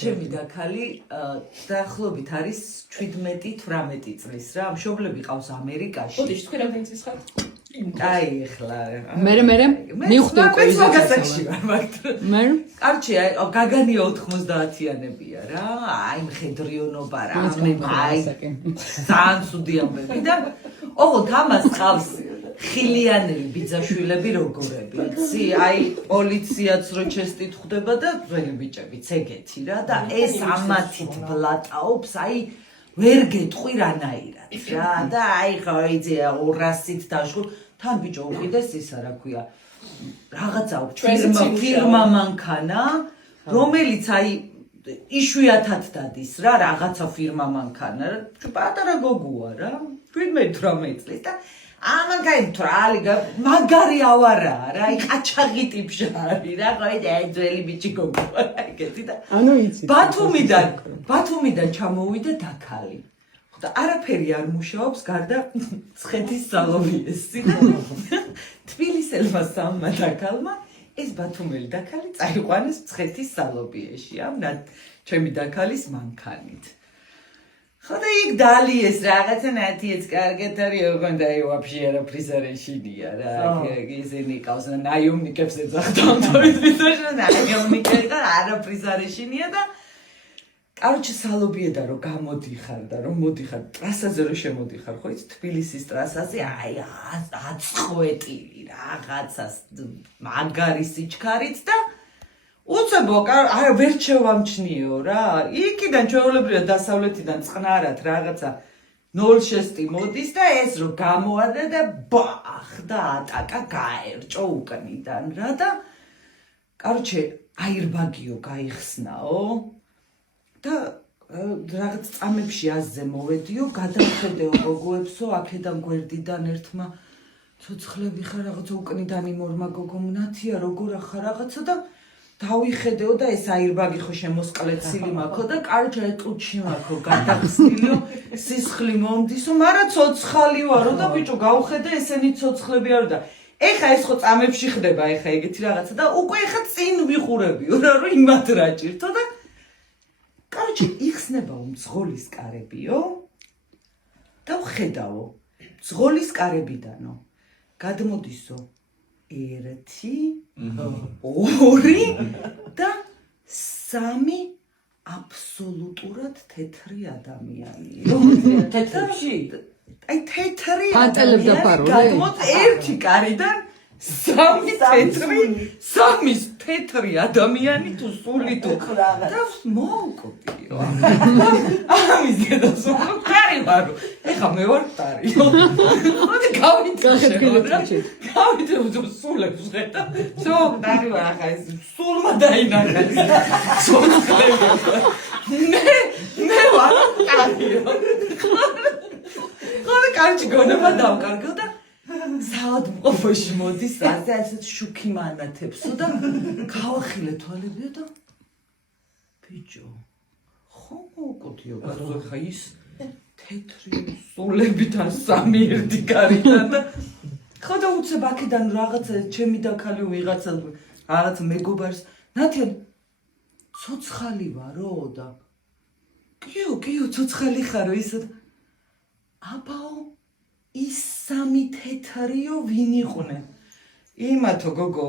ჩემი დაქალი დაახლოებით არის 17-18 წლის რა. მშობლები ყავს ამერიკაში. ბოდიში თქვენ რამდენი წლის ხართ? აი ეხლა მე მივხვდი უკვე ის მაგასაკში ვარ მაგრამ მე კარჩი გაგანი 90-იანებია რა აი მხედრიონობა რა აი ძალიან ცუდი ამბები და ოღონდ ამას ყავს ხილიანები ბიძაშვილები როგორები იცი აი პოლიციაც რო ჩესტით ხვდება და ძველი ბიჭებიც ეგეთი რა და ეს ამათით ბლატაობს აი ვერ გეტყვი რანაირად რა და აი ხო იცი 200-ით დაშხულ თან ბიჭო უყიდეს ისა რა ქვია რაღაცა ფირმა მანქანა რომელიც აი იშვიათად დადის რა რაღაცა ფირმა მანქანა პატარა გოგოა რა 17-18 წლის და ამაგარი თრალი მაგარი ავარა რა აი ყაჩაღი ტიპში არის რა ხო აი ძველი ბიჭი გოგოა ეგეთი და ანუ იცი ბათუმიდან ჩამოვიდა დაქალი და არაფერი არ მუშაობს გარდა ცხეთის სალომიესი და თბილისელმა სამმა დაქალმა ეს ბათუმელი დაქალი წაიყვანეს ცხეთის სალომიეში ამ ჩემი დაქალის მანქანით ხო და იქ დალიეს რაღაცა ნათიეც კარგად არის ოღონდ აი ვაფშე არაფრის არ ეშინია რა ისინი ყავს ნაიუმნიკებს ეძახთან თვითონ ნაიუმნიკები და არაფრის არ ეშინია და კაროჩე სალობიედა რომ გამოდიხარ და რომ მოდიხარ ტრასაზე რომ შემოდიხარ ხო იცი თბილისის ტრასაზე აი აწყვეტილი რაღაცას მაგარი სიჩქარით და უცებო არა ვერ შევამჩნიო რა იქიდან ჩვეულებრივად დასავლეთიდან წყნარად რაღაცა 0 შესტი მოდის და ეს რომ გამოადა და ბახ და ატაკა გაერჭო უკნიდან რა და კაროჩე აირბაგიო გაიხსნაო და რაღაც წამებში აზზე მოვედიო გადავხედეო გოგოებსო აქედან გვერდიდან ერთმა ცოცხლები ხარ რაღაცა უკნიდან იმორმა გოგომ ნათია როგორ ახარ რაღაცა და დავიხედეო და ეს აირბაგი ხო შემოსკლეცილი მაქო და კაროჩე ეტუჩი მაქო გადახსნილიო სისხლი მომდისო მარა ცოცხალი ვარო და ბიჭო გავხედე ესენი ცოცხლები არო და ეხა ეს ხო წამებში ხდება ეხა ეგეთი რაღაცა და უკვე ეხა წინ ვიხურებიო რა რომ იმათ რა ჭირთო და კაროჩე იხსნებაო მძღოლის კარებიო და ვხედავო მძღოლის კარებიდანო გადმოდისო 1 2 და 3 აბსოლუტურად თეთრი ადამიანია თეთრში აი თეთრი ატელებდა ფარო რა გადმოდ ერთი კარიდან 3 თეთრი ადამიანი თუ სული თუ და მოვკვდიო ამის დედას ვარ ვარო ეხა მე ვარ ტარიო ხოდი გავიდე სულებს ხედა სო დარი ვარ ახლა ეს სულმა დაინახა მე ვარ ტარიო ხოდი კანჩი გონება დავკარგო და საავადმყოფოში მოდის ასე ასეთ შუქი მანათებსო და გავახილე თვალებიო და ბიჭო ხო მოვკვდიო ხა ის თეთრი სულებიდან 3 ერთი კარიდან და ხო და უცებ აქედან რაღაცა ჩემი დაქალი რაღაც მეგობარს ნათენ ცოცხალი ვარო და კიო ცოცხალი ხარო ისა აბაო ის 3 თეთრიო ვინ იყვნენ? იმათო გოგო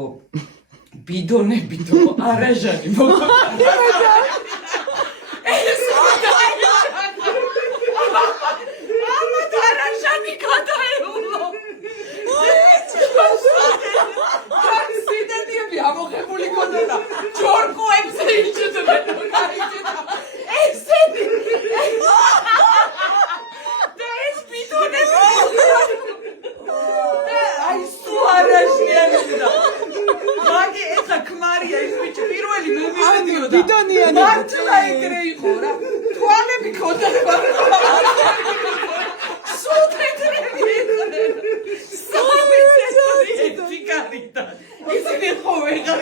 ბიდონებითო არაჟანი მოგონა. ეს ამათ არაჟანი გადაეულო. სიდედიები ამოღებული ქონდა ჯორკოებზე იჭდებენ. ესენი აი სუარაშნიანია. მაგი ეხა ქმარია ის ბიჭი პირველი მე მივედიოდა. ბიდონიანი. მართლა ეგრე იყო რა. თვალები ქონდა. სულ თეთრები იყვნენ. სამი თეთრი ფიკარიდა. ისინი ხო ვეღარ